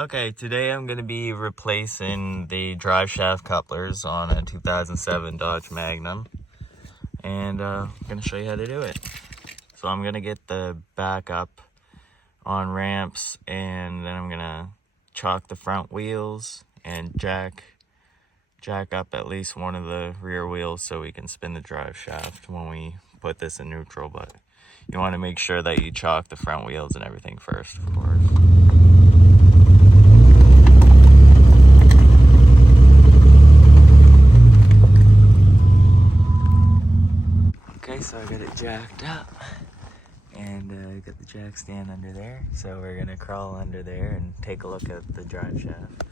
Okay, today I'm going to be replacing the Driveshaft couplers on a 2007 Dodge Magnum, and I'm going to show you how to do it. So I'm going to get the back up on ramps, and then I'm going to chock the front wheels and jack up at least one of the rear wheels so we can spin the drive shaft when we put this in neutral. But you want to make sure that you chock the front wheels and everything first, of course. Okay, so I got it jacked up, and I got the jack stand under there. So we're gonna crawl under there and take a look at the drive shaft.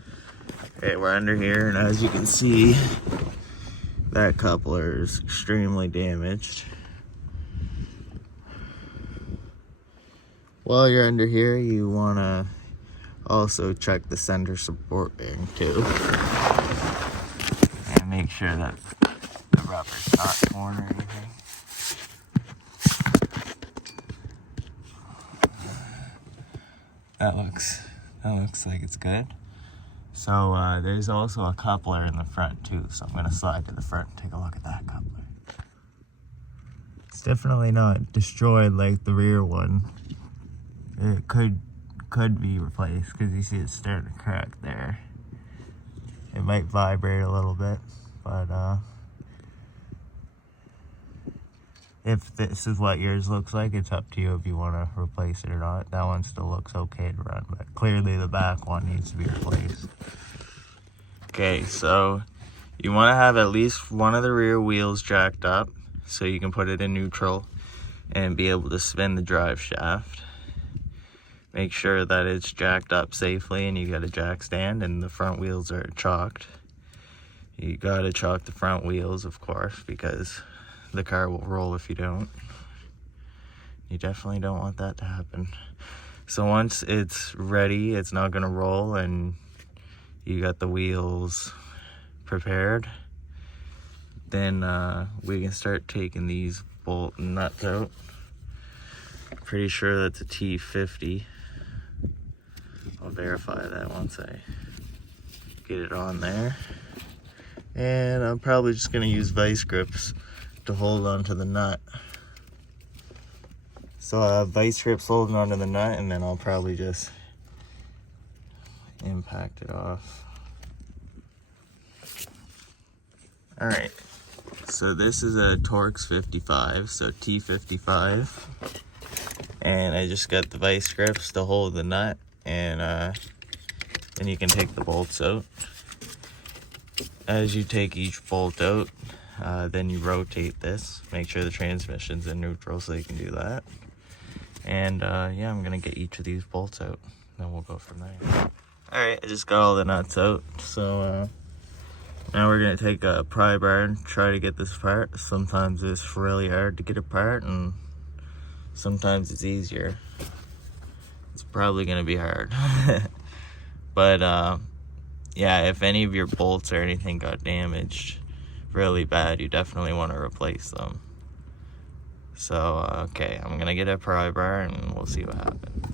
Okay, we're under here, and as you can see, that coupler is extremely damaged. While you're under here, you wanna also check the center support ring too, and make sure that the rubber's not torn or anything. That looks like it's good. So there's also a coupler in the front too, so I'm gonna slide to the front and take a look at that coupler. It's definitely not destroyed like the rear one. It could be replaced because you see it's starting to crack there. It might vibrate a little bit, but if this is what yours looks like, it's up to you if you want to replace it or not. That one still looks okay to run, but clearly the back one needs to be replaced. Okay, so you want to have at least one of the rear wheels jacked up so you can put it in neutral and be able to spin the drive shaft. Make sure that it's jacked up safely and you got a jack stand and the front wheels are chocked. You got to chock the front wheels, of course, because the car will roll if you don't. You definitely don't want that to happen. So once it's ready, it's not going to roll, and you got the wheels prepared, then we can start taking these bolt nuts out. Pretty sure that's a T50. I'll verify that once I get it on there. And I'm probably just going to use vice grips to hold onto the nut. So I have vice grips holding onto the nut, and then I'll probably just impact it off. Alright, so this is a Torx 55, so T55. And I just got the vice grips to hold the nut, and then you can take the bolts out. As you take each bolt out, then you rotate this, make sure the transmission's in neutral so you can do that. And yeah, I'm gonna get each of these bolts out, then we'll go from there. Alright, I just got all the nuts out, so now we're gonna take a pry bar and try to get this apart. Sometimes it's really hard to get apart, and sometimes it's easier. It's probably gonna be hard. But yeah, if any of your bolts or anything got damaged really bad, you definitely want to replace them. So okay, I'm gonna get a pry bar and we'll see what happens.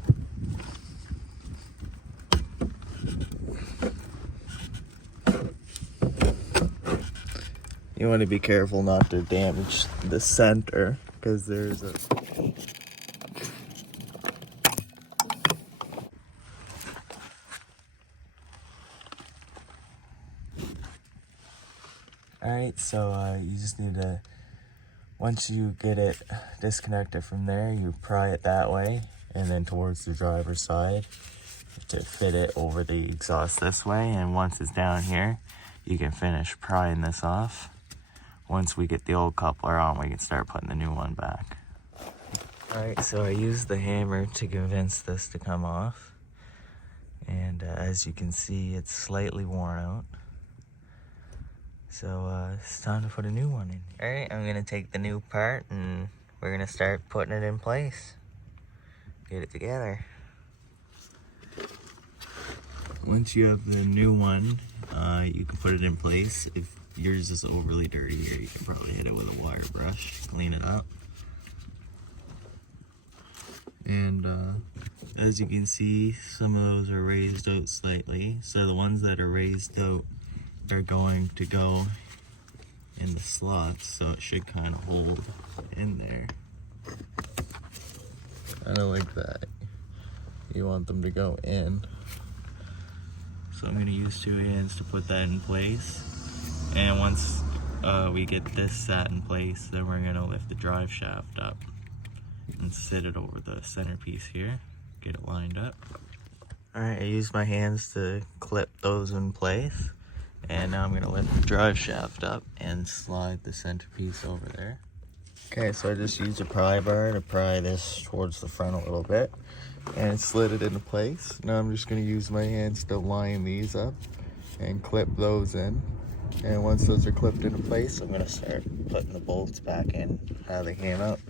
You want to be careful not to damage the center, because there's a Alright, so you just need to, once you get it disconnected from there, you pry it that way, and then towards the driver's side to fit it over the exhaust this way. And once it's down here, you can finish prying this off. Once we get the old coupler on, we can start putting the new one back. Alright, so I used the hammer to convince this to come off. And as you can see, it's slightly worn out. So it's time to put a new one in. Alright, I'm gonna take the new part and we're gonna start putting it in place. Get it together. Once you have the new one, you can put it in place. If yours is overly dirty here, you can probably hit it with a wire brush, clean it up. And As you can see, some of those are raised out slightly. So the ones that are raised out are going to go in the slots, so it should kind of hold in there. Kind of like that. You want them to go in. So I'm going to use 2 hands to put that in place. And once we get this sat in place, then we're going to lift the drive shaft up and sit it over the centerpiece here. Get it lined up. Alright, I used my hands to clip those in place. And now I'm going to lift the drive shaft up and slide the centerpiece over there. Okay, so I just used a pry bar to pry this towards the front a little bit and slid it into place. Now I'm just going to use my hands to line these up and clip those in. And once those are clipped into place, I'm going to start putting the bolts back in how they came out.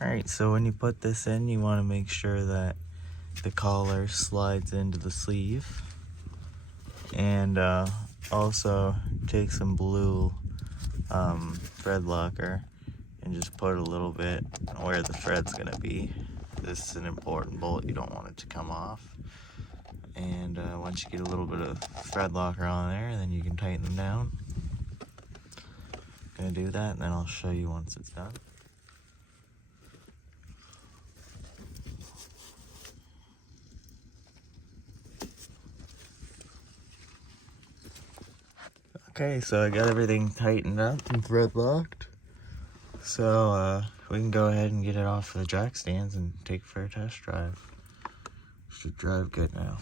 Alright, so when you put this in, you want to make sure that the collar slides into the sleeve. And also take some blue thread locker and just put a little bit where the thread's going to be. This is an important bolt, you don't want it to come off. And once you get a little bit of thread locker on there, then you can tighten them down. I'm going to do that, and then I'll show you once it's done. Okay, so I got everything tightened up and thread locked. So we can go ahead and get it off the jack stands and take it for a test drive. Should drive good now.